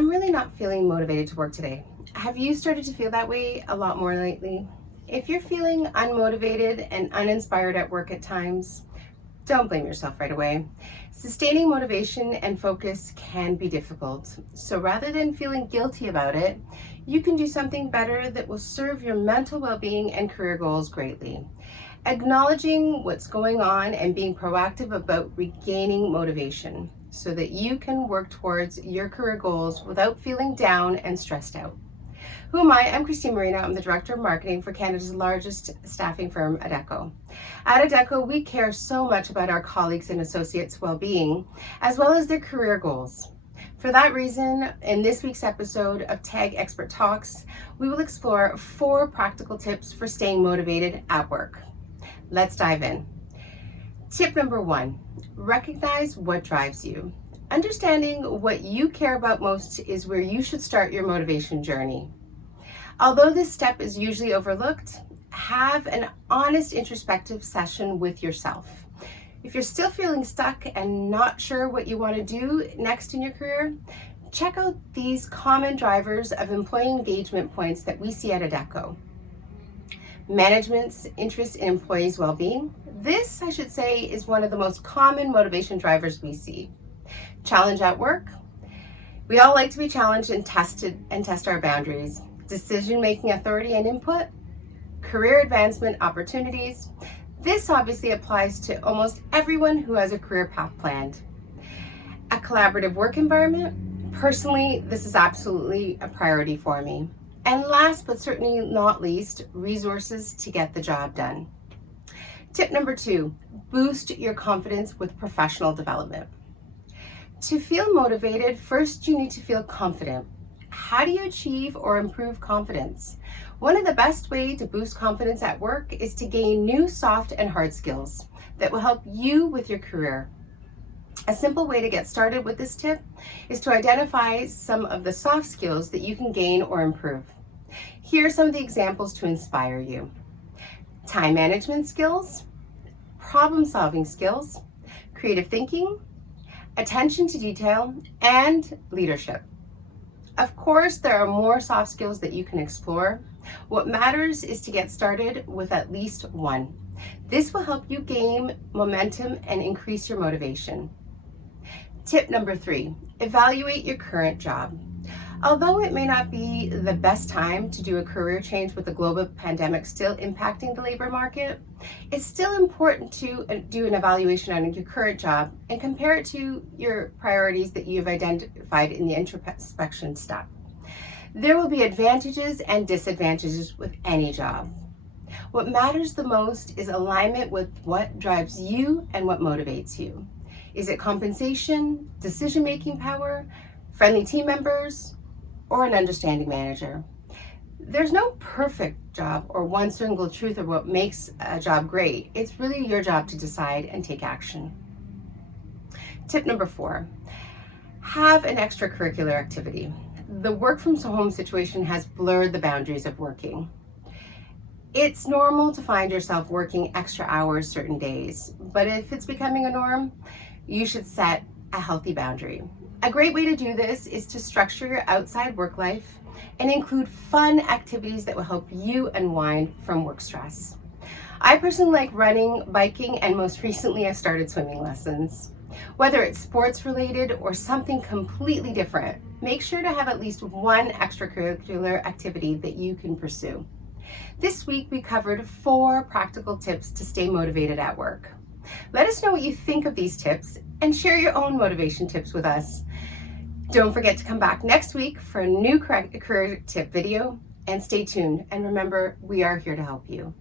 I'm really not feeling motivated to work today. Have you started to feel that way a lot more lately? If you're feeling unmotivated and uninspired at work at times, don't blame yourself right away. Sustaining motivation and focus can be difficult. So rather than feeling guilty about it, you can do something better that will serve your mental well-being and career goals greatly. Acknowledging what's going on and being proactive about regaining motivation so that you can work towards your career goals without feeling down and stressed out. Who am I? I'm Christine Marina. I'm the Director of Marketing for Canada's largest staffing firm, Adecco. At Adecco, we care so much about our colleagues and associates' well-being, as well as their career goals. For that reason, in this week's episode of TAG Expert Talks, we will explore 4 practical tips for staying motivated at work. Let's dive in. Tip number 1, recognize what drives you. Understanding what you care about most is where you should start your motivation journey. Although this step is usually overlooked, have an honest introspective session with yourself. If you're still feeling stuck and not sure what you want to do next in your career, check out these common drivers of employee engagement points that we see at Adecco. Management's interest in employees' well-being. This, I should say, is one of the most common motivation drivers we see. Challenge at work. We all like to be challenged and tested and test our boundaries. Decision-making authority and input. Career advancement opportunities. This obviously applies to almost everyone who has a career path planned. A collaborative work environment. Personally, this is absolutely a priority for me. And last but certainly not least, resources to get the job done. Tip number 2, boost your confidence with professional development. To feel motivated, first you need to feel confident. How do you achieve or improve confidence? One of the best ways to boost confidence at work is to gain new soft and hard skills that will help you with your career. A simple way to get started with this tip is to identify some of the soft skills that you can gain or improve. Here are some of the examples to inspire you. Time management skills, problem-solving skills, creative thinking, attention to detail, and leadership. Of course, there are more soft skills that you can explore. What matters is to get started with at least one. This will help you gain momentum and increase your motivation. Tip number 3, evaluate your current job. Although it may not be the best time to do a career change with the global pandemic still impacting the labor market, it's still important to do an evaluation on your current job and compare it to your priorities that you've identified in the introspection step. There will be advantages and disadvantages with any job. What matters the most is alignment with what drives you and what motivates you. Is it compensation, decision-making power, friendly team members, or an understanding manager? There's no perfect job or one single truth of what makes a job great. It's really your job to decide and take action. Tip number 4, have an extracurricular activity. The work from home situation has blurred the boundaries of working. It's normal to find yourself working extra hours certain days, but if it's becoming a norm, you should set a healthy boundary. A great way to do this is to structure your outside work life and include fun activities that will help you unwind from work stress. I personally like running, biking, and most recently I've started swimming lessons. Whether it's sports related or something completely different, make sure to have at least one extracurricular activity that you can pursue. This week we covered 4 practical tips to stay motivated at work. Let us know what you think of these tips and share your own motivation tips with us. Don't forget to come back next week for a new career tip video, and stay tuned. And remember, we are here to help you.